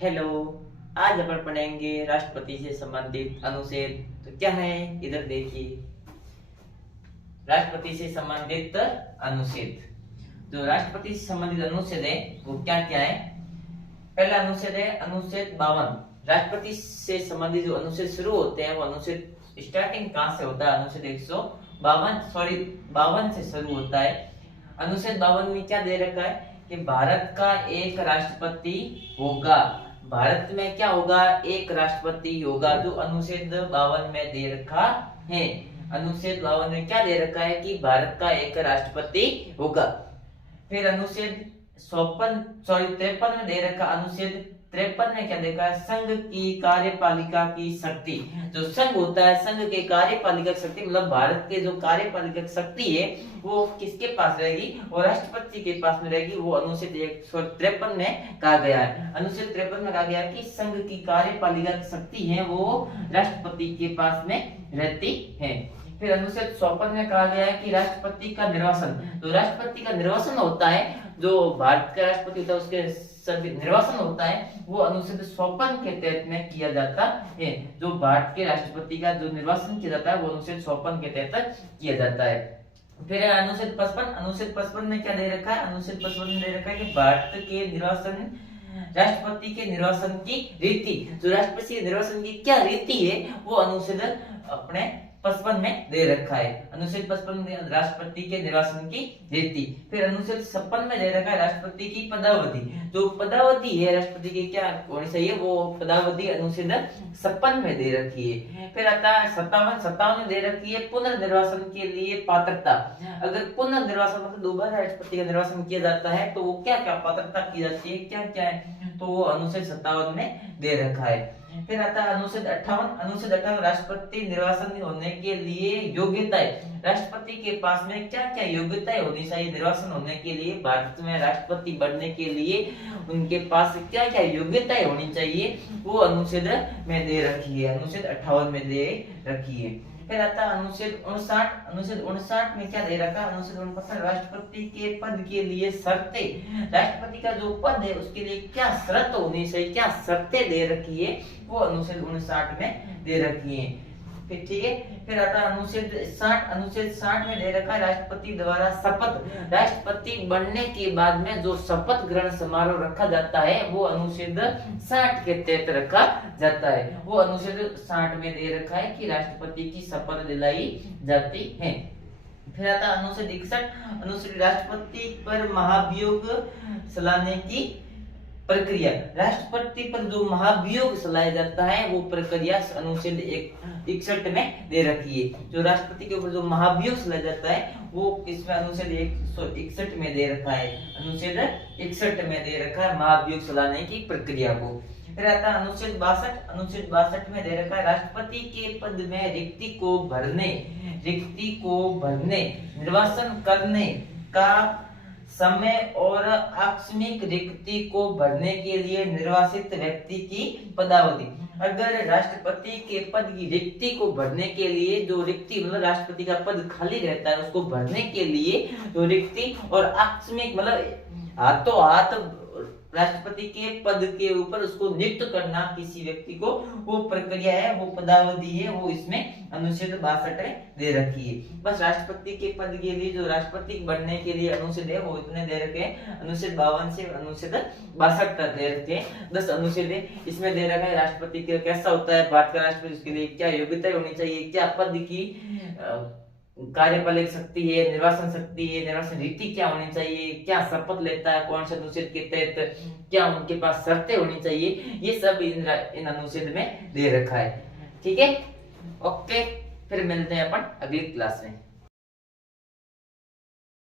Hello. आज अपन पढ़ेंगे राष्ट्रपति से संबंधित अनुच्छेद। तो क्या है, इधर देखिए। राष्ट्रपति से संबंधित अनुच्छेद। जो राष्ट्रपति से संबंधित अनुच्छेद है वो क्या क्या है। पहला अनुच्छेद है अनुच्छेद 52। राष्ट्रपति से संबंधित जो अनुच्छेद शुरू होते हैं वो अनुच्छेद स्टार्टिंग कहां से होता है, अनुच्छेद 52 से शुरू होता है। अनुच्छेद 52 में क्या दे रखा है कि भारत का एक राष्ट्रपति होगा। भारत में क्या होगा, एक राष्ट्रपति होगा, जो अनुच्छेद 52 में दे रखा है। अनुच्छेद 52 में क्या दे रखा है कि भारत का एक राष्ट्रपति होगा। फिर अनुच्छेद 53 में दे रखा, अनुच्छेद 53 में क्या देखा है, संघ की कार्यपालिका की शक्ति। जो संघ होता है, संघ के कार्यपालिका की शक्ति मतलब भारत के जो कार्यपालिका की शक्ति है वो किसके पास रहेगी, और राष्ट्रपति के पास में रहेगी। वो अनुच्छेद 153 में कहा गया है। अनुच्छेद 53 में कहा गया कि संघ की कार्यपालिका की शक्ति है वो राष्ट्रपति के पास में रहती है। फिर अनुच्छेद 54 में कहा गया है कि राष्ट्रपति का निर्वाचन, तो राष्ट्रपति का निर्वाचन होता है, जो भारत का राष्ट्रपति होता है उसके सभी निर्वाचन होता है वो अनुच्छेद 54 के तहत में किया जाता है। जो भारत के राष्ट्रपति का जो निर्वाचन किया जाता है वो अनुच्छेद 54 के तहत किया जाता है। फिर अनुच्छेद 55 में क्या दे रखा है, अनुच्छेद 55 में दे रखा है कि भारत के निर्वाचन, राष्ट्रपति के निर्वाचन की रीति, जो राष्ट्रपति के निर्वाचन की क्या रीति है वो अनुच्छेद अपने 55 में दे रखा है। अनुच्छेद 55 में राष्ट्रपति के निर्वाचन की रीति। फिर अनुच्छेद 56 में दे रखा है राष्ट्रपति की पदावधि। जो पदावधि है राष्ट्रपति की क्या होनी चाहिए, वो पदावधि अनुच्छेद 56 में दे रखी है। फिर आता है 57 में दे रखी है पुनर्निर्वाचन के लिए पात्रता। अगर पुनर्निर्वाचन मतलब दोबारा राष्ट्रपति का निर्वाचन किया जाता है तो वो क्या क्या पात्रता की जाती है, क्या क्या है, तो वो अनुच्छेद 57 में दे रखा है। फिर आता है अनुच्छेद 58 राष्ट्रपति निर्वाचन होने के लिए योग्यताएं। राष्ट्रपति के पास में क्या क्या योग्यताएं होनी चाहिए निर्वाचन होने के लिए, भारत में राष्ट्रपति बनने के लिए उनके पास क्या क्या योग्यताएं होनी चाहिए वो अनुच्छेद में दे रखी है, अनुच्छेद 58 में दे रखी है। फिर आता है अनुच्छेद 59 में क्या दे रखा है, अनुच्छेद 59 राष्ट्रपति के पद के लिए शर्तें। राष्ट्रपति का जो पद है उसके लिए क्या शर्त होनी चाहिए, क्या शर्तें दे रखी है वो अनुच्छेद 59 में दे रखी है। फिर ठीक है। फिर आता है अनुच्छेद 60 में दे रखा है राष्ट्रपति द्वारा शपथ। राष्ट्रपति बनने के बाद में जो शपथ ग्रहण समारोह रखा जाता है वो अनुच्छेद 60 के तहत रखा जाता है। वो अनुच्छेद 60 में दे रखा है कि राष्ट्रपति की शपथ दिलाई जाती है। फिर आता है अनुच्छेद 61, अनुच्छेद राष्ट्रपति पर महाभियोग चलाने की प्रक्रिया। राष्ट्रपति पर जो महाभियोग चलाया जाता है वो प्रक्रिया अनुच्छेद 61 में दे रखी है। जो राष्ट्रपति के ऊपर जो महाभियोग चलाया जाता है वो किसमें, अनुच्छेद 161 में दे रखा है। अनुच्छेद 61 में दे रखा है महाभियोग चलाने की प्रक्रिया को। फिर आता है अनुच्छेद 62 में दे रखा है राष्ट्रपति के पद में रिक्ति को भरने निर्वाचन करने का समय और आकस्मिक रिक्ति को भरने के लिए निर्वाचित व्यक्ति की पदावधि। अगर राष्ट्रपति के पद की रिक्ति को भरने के लिए, जो रिक्ति मतलब राष्ट्रपति का पद खाली रहता है उसको भरने के लिए जो रिक्ति और आकस्मिक मतलब हाथों हाथ राष्ट्रपति के पद के ऊपर उसको नियुक्त करना किसी व्यक्ति को, वो प्रक्रिया है, वो पदावधि है, वो इसमें अनुच्छेद 62 में दे रखी है। बस राष्ट्रपति के पद के लिए जो राष्ट्रपति बनने के लिए अनुच्छेद है वो इतने दे रखे हैं। अनुच्छेद 52 से अनुच्छेद 62 तक दे रखे हैं, 10 अनुच्छेद है। इसमें दे रखा है राष्ट्रपति कैसा होता है भारत का राष्ट्रपति, उसके लिए क्या योग्यता होनी चाहिए, क्या पद की कार्यपालिक शक्ति है, निर्वाचन शक्ति है, निर्वाचन रीति क्या होनी चाहिए, क्या शपथ लेता है, कौन से अनुच्छेद के तहत, क्या उनके पास शर्तें होनी चाहिए, ये सब इन अनुच्छेद में दे रखा है। ठीक है, ओके, फिर मिलते हैं अपन अगली क्लास में।